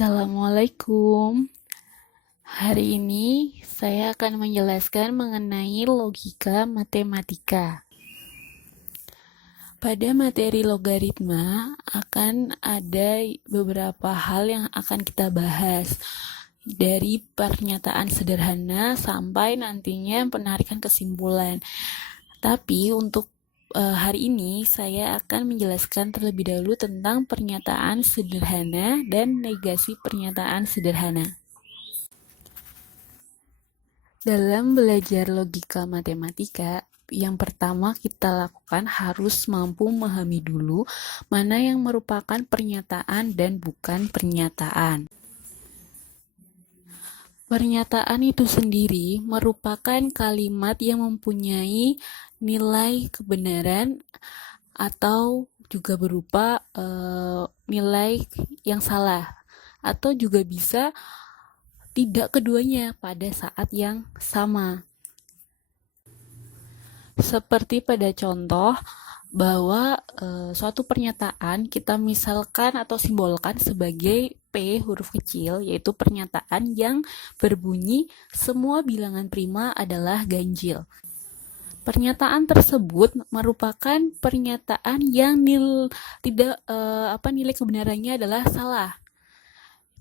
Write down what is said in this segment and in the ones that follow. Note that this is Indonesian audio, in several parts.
Assalamualaikum. Hari ini saya akan menjelaskan mengenai logika matematika. Pada materi logaritma akan ada beberapa hal yang akan kita bahas, dari pernyataan sederhana sampai nantinya penarikan kesimpulan. Tapi untuk hari ini saya akan menjelaskan terlebih dahulu tentang pernyataan sederhana dan negasi pernyataan sederhana. Dalam belajar logika matematika, yang pertama kita lakukan harus mampu memahami dulu mana yang merupakan pernyataan dan bukan pernyataan. Pernyataan itu sendiri merupakan kalimat yang mempunyai nilai kebenaran atau juga berupa nilai yang salah, atau juga bisa tidak keduanya pada saat yang sama. Seperti pada contoh bahwa suatu pernyataan kita misalkan atau simbolkan sebagai P huruf kecil, yaitu pernyataan yang berbunyi semua bilangan prima adalah ganjil. Pernyataan tersebut merupakan pernyataan yang nilai kebenarannya adalah salah.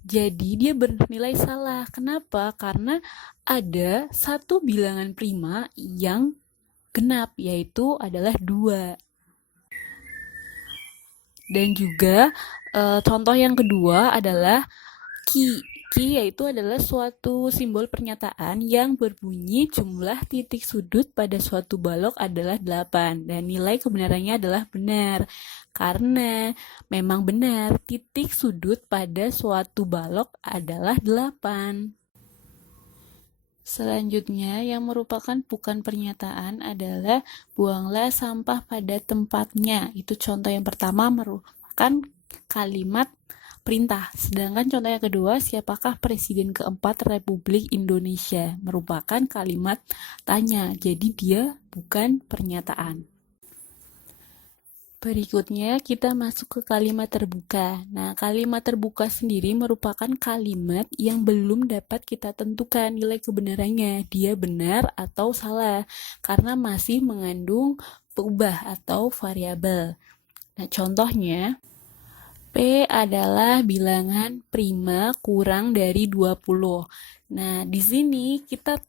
Jadi dia bernilai salah. Kenapa? Karena ada satu bilangan prima yang genap, yaitu adalah 2. Dan juga contoh yang kedua adalah Ki. Ki yaitu adalah suatu simbol pernyataan yang berbunyi jumlah titik sudut pada suatu balok adalah 8 dan nilai kebenarannya adalah benar. Karena memang benar titik sudut pada suatu balok adalah 8. Selanjutnya, yang merupakan bukan pernyataan adalah buanglah sampah pada tempatnya. Itu contoh yang pertama merupakan kalimat perintah. Sedangkan contoh yang kedua, siapakah Presiden keempat Republik Indonesia? Merupakan kalimat tanya. Jadi dia bukan pernyataan. Berikutnya kita masuk ke kalimat terbuka. Nah, kalimat terbuka sendiri merupakan kalimat yang belum dapat kita tentukan nilai kebenarannya, dia benar atau salah, karena masih mengandung peubah atau variabel. Nah, contohnya, P adalah bilangan prima kurang dari 20. Nah, di sini kita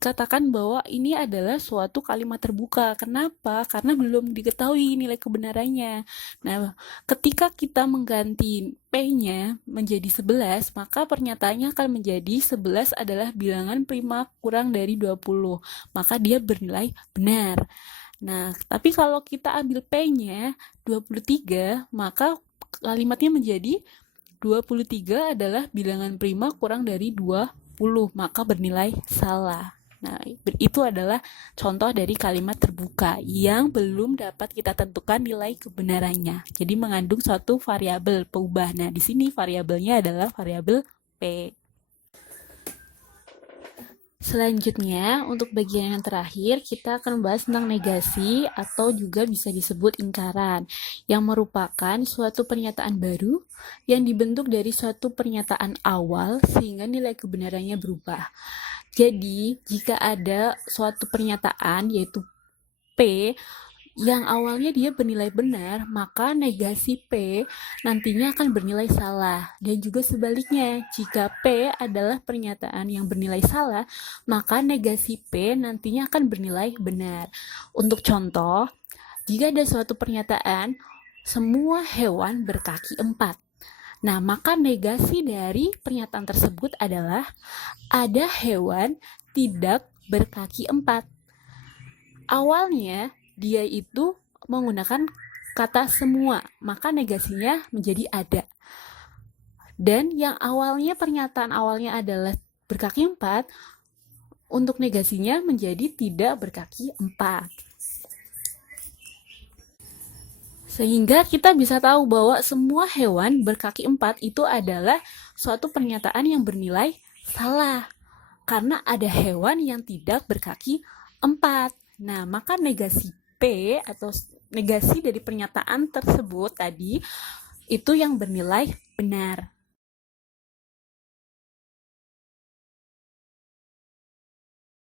katakan bahwa ini adalah suatu kalimat terbuka. Kenapa? Karena belum diketahui nilai kebenarannya. Nah, ketika kita mengganti P-nya menjadi 11, maka pernyataannya akan menjadi 11 adalah bilangan prima kurang dari 20. Maka dia bernilai benar. Nah, tapi kalau kita ambil P-nya 23, maka kalimatnya menjadi 23 adalah bilangan prima kurang dari 20, maka bernilai salah. Nah, itu adalah contoh dari kalimat terbuka yang belum dapat kita tentukan nilai kebenarannya. Jadi mengandung suatu variabel peubah. Nah, di sini variabelnya adalah variabel P. Selanjutnya, untuk bagian yang terakhir, kita akan membahas tentang negasi atau juga bisa disebut ingkaran, yang merupakan suatu pernyataan baru yang dibentuk dari suatu pernyataan awal sehingga nilai kebenarannya berubah. Jadi, jika ada suatu pernyataan yaitu P yang awalnya dia bernilai benar, maka negasi P nantinya akan bernilai salah. Dan juga sebaliknya, jika P adalah pernyataan yang bernilai salah, maka negasi P nantinya akan bernilai benar. Untuk contoh, jika ada suatu pernyataan, semua hewan berkaki 4. Nah, maka negasi dari pernyataan tersebut adalah ada hewan tidak berkaki 4. Awalnya dia itu menggunakan kata semua, maka negasinya menjadi ada. Dan yang awalnya pernyataan awalnya adalah berkaki 4, untuk negasinya menjadi tidak berkaki 4. Sehingga kita bisa tahu bahwa semua hewan berkaki 4 itu adalah suatu pernyataan yang bernilai salah. Karena ada hewan yang tidak berkaki 4. Nah, maka negasi P atau negasi dari pernyataan tersebut tadi itu yang bernilai benar.